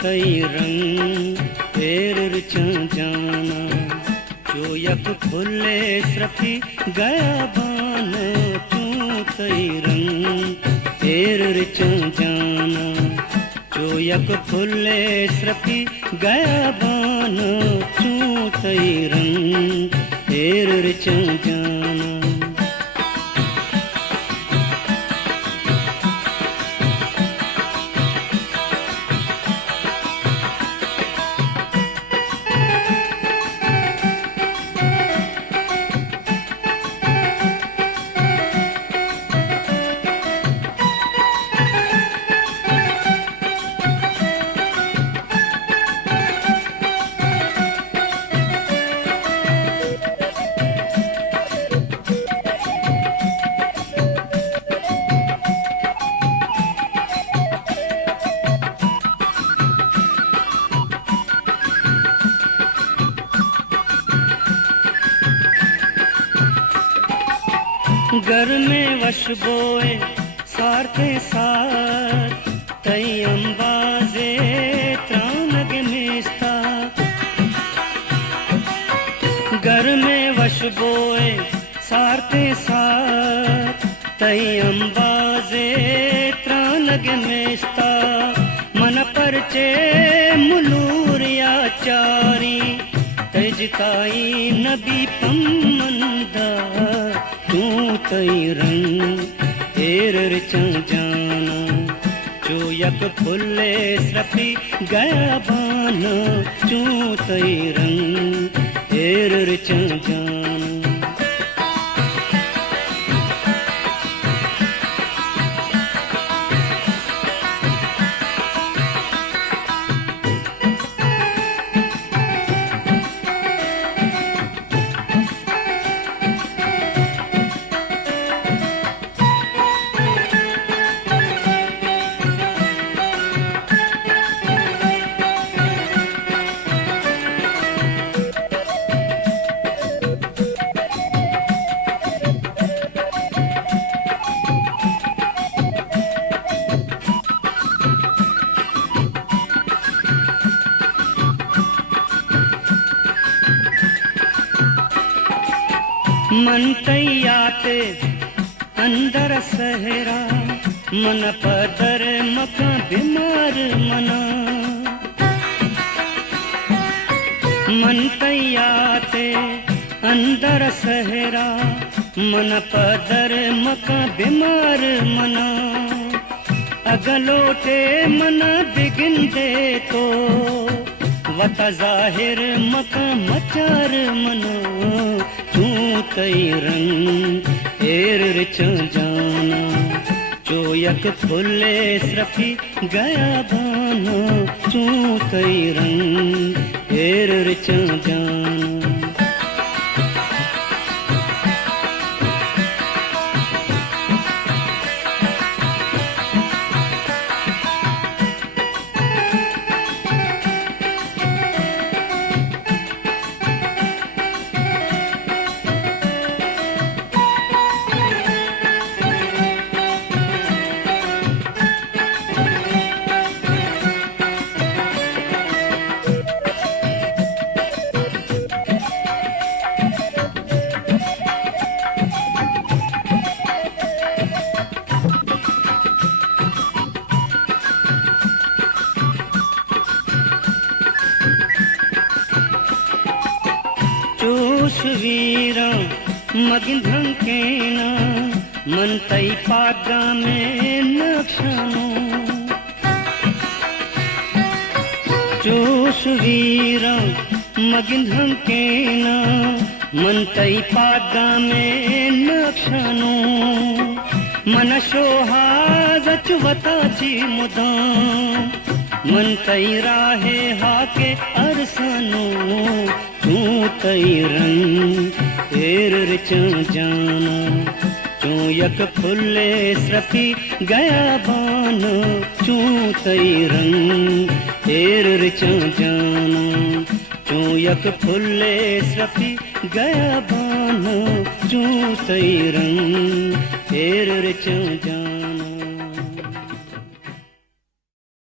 तई रंग फेर रिचा जाना जो यक फुले स्रफी गया बान तू तई रंग फेर रिचा जाना जो यक फुले स्रफी गया बान तू तई रंग फेर रिचा जाना। घर में वश बोए सारते सार तई अंबाजे त्रानग मिस्ता घर में वश बोए सारते सार तई अंबाजे त्रानग मिस्ता मन परचे मुलूरिया चारी तई जिताई नबी पमंदा तू तई रंग फेर रिचा जाना जो यक फुले स्रफी गया बान तू तई रंग फेर रिचा जाना। मन तैयाते अंदर सहरा मन पदर मका बीमार मना मन तैयाते अंदर सहरा मन पदर मका बीमार मना अगलोटे मन बिगिन दे तो वत जाहिर मका मचार मना तू तई रंग फेर रिचा जाना जो यक फुले स्रफी गया बाना तू तई रंग फेर रिचा जाना। वीरा मगिंधं केना मन तई पागा में नक्षानो जोश वीरा मगिंधं केना मन तई पागा में नक्षानो मन शोहाजच वताची मुदा मन तई राहे हाके अरसनो तू तई रंग फेर रिचा जाना तू यक फुले स्रफी गया बान तू तई रंग फेर रिचा जाना तू यक फुले स्रफी गया बान तू तई रंग फेर रिचा जाना।